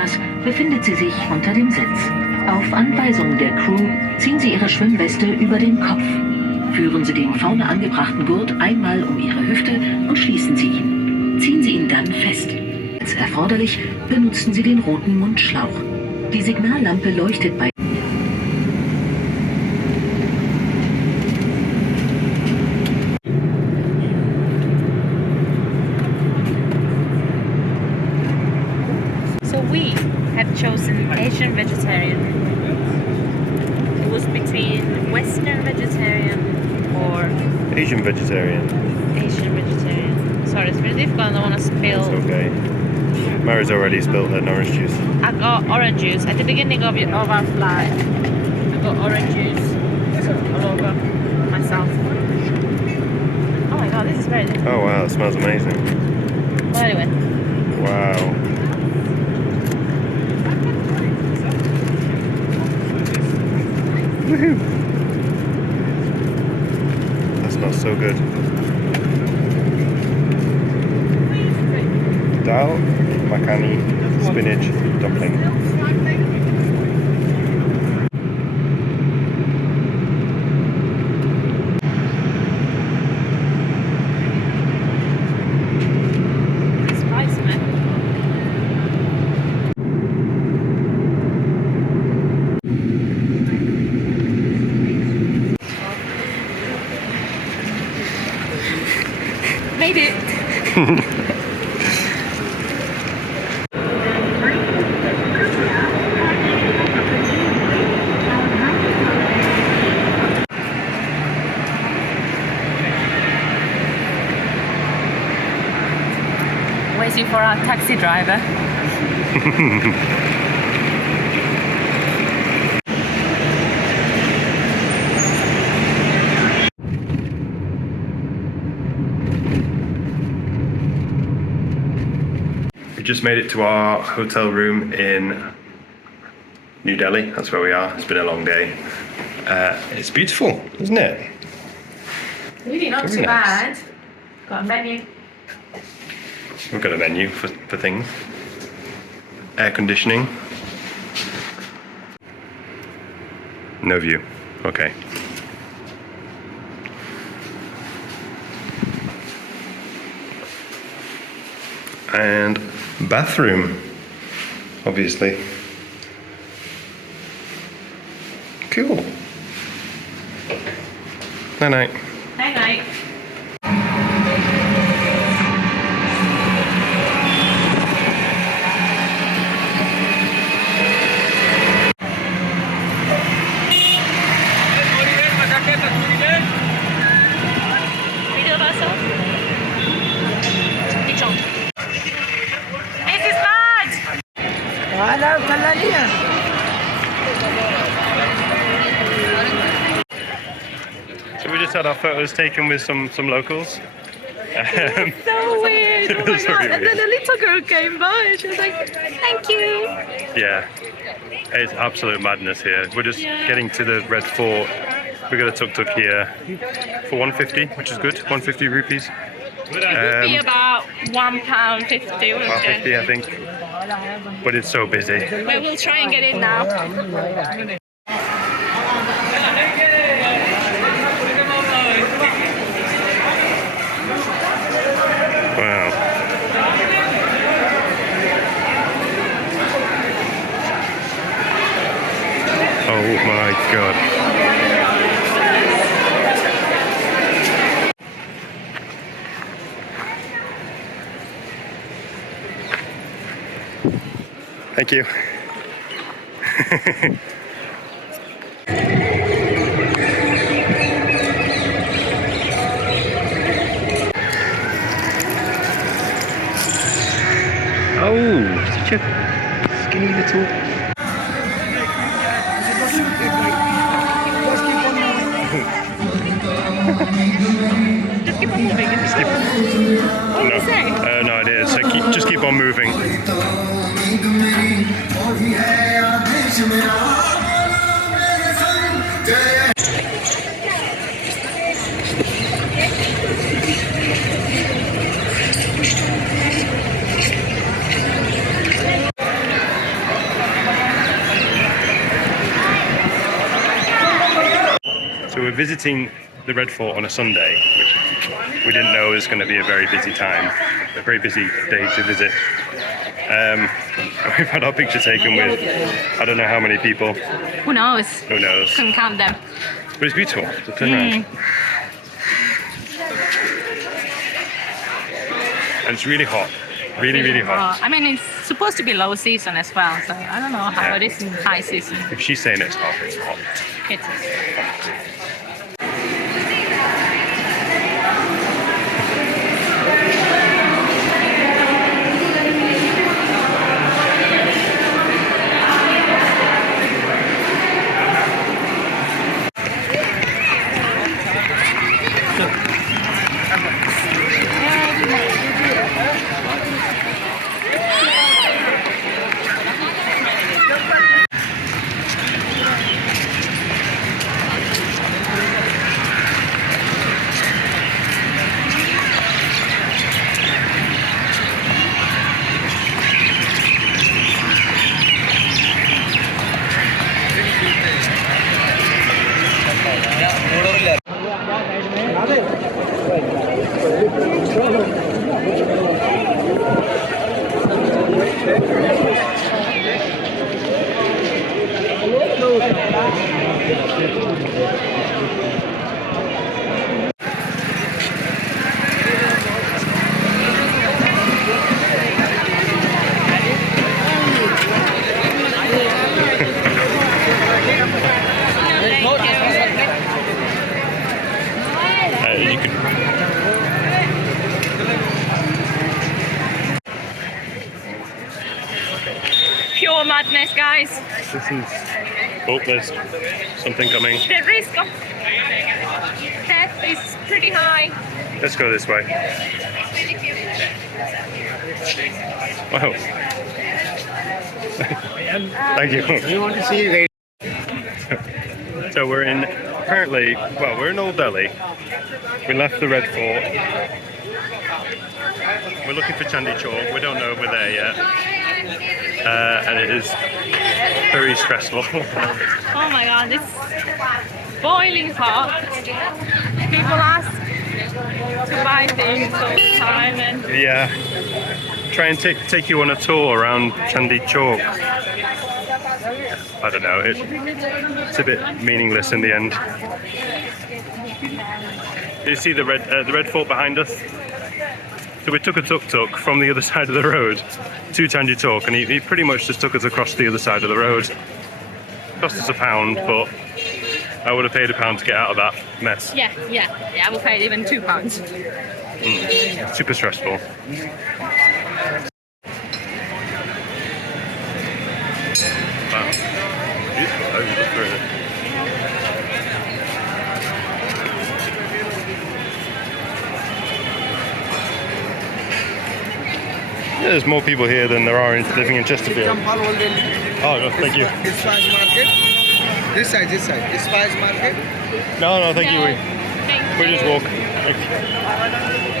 Glas befindet sie sich unter dem Sitz. Auf Anweisung der Crew ziehen Sie Ihre Schwimmweste über den Kopf. Führen Sie den vorne angebrachten Gurt einmal um Ihre Hüfte und schließen Sie ihn. Ziehen Sie ihn dann fest. Als erforderlich benutzen Sie den roten Mundschlauch. Die Signallampe leuchtet bei We had chosen Asian vegetarian. It was between Western vegetarian or Asian vegetarian. Asian vegetarian. Sorry, it's very difficult. I don't want to spill. It's okay. Mara's already spilled an orange juice. I got orange juice at the beginning of our flight. I got orange juice all over myself. Oh my god, this is very difficult. Oh wow, it smells amazing. Well, anyway. Wow. Woohoo! That smells so good. Dal, makhani, spinach, dumpling. It's spicy, man. Made it. Waiting for our taxi driver. We just made it to our hotel room in New Delhi. That's where we are. It's been a long day. It's beautiful, isn't it? Really not Very too nice. bad. Got a menu. We've got a menu for things. Air conditioning. No view. Okay. And bathroom, obviously. Cool. Night night. Night night. Video of ourselves. This is bad. So we just had our photos taken with some locals. So weird. Oh my It's god. really And then weird. a little girl came by and she was like, thank you. Yeah, it's absolute madness here. We're just getting to the Red Fort. We got a tuk-tuk here for 150, which is good. 150 rupees. It would be about £1.50, wouldn't it? 150, I think. But it's so busy. But we'll try and get in now. Wow. Oh my god. Thank you. Oh, such a skinny little. Just keep on moving. Just keep, What did you say? no idea. So just keep on moving. we're visiting the Red Fort on a Sunday, which we didn't know was going to be a very busy time, a very busy day to visit. We've had our picture taken with I don't know how many people. Who knows? Who knows? Couldn't count them. But it's beautiful. So turn around. And it's really hot. Really, really hot. I mean, it's supposed to be low season as well, so I don't know how it is in high season. If she's saying it's hot, it's hot. It is. Pure madness, guys. This is... Oh, there's something coming. The risk of death is pretty high. Let's go this way. Wow. Thank you. We want to see. So we're in, apparently, well, we're in Old Delhi. We left the Red Fort. We're looking for Chandi Chowk. We don't know if we're there yet. And it is very stressful. Oh my god, it's boiling hot. People ask to buy things all the time and Yeah. Try and take you on a tour around Chandi Chowk. I don't know, it's a bit meaningless in the end. Do you see the red fort behind us? So we took a tuk-tuk from the other side of the road to Chandi Chowk, and he pretty much just took us across the other side of the road. Cost us £1, but I would have paid £1 to get out of that mess. yeah, I would pay even £2. Super stressful. Wow. Beautiful. Oh, you look through it. Yeah, there's more people here than there are living in Chesterfield. Oh, no, thank you. This spice market. This side. This spice market. No, thank you. Thank We you. just walk. Thank you.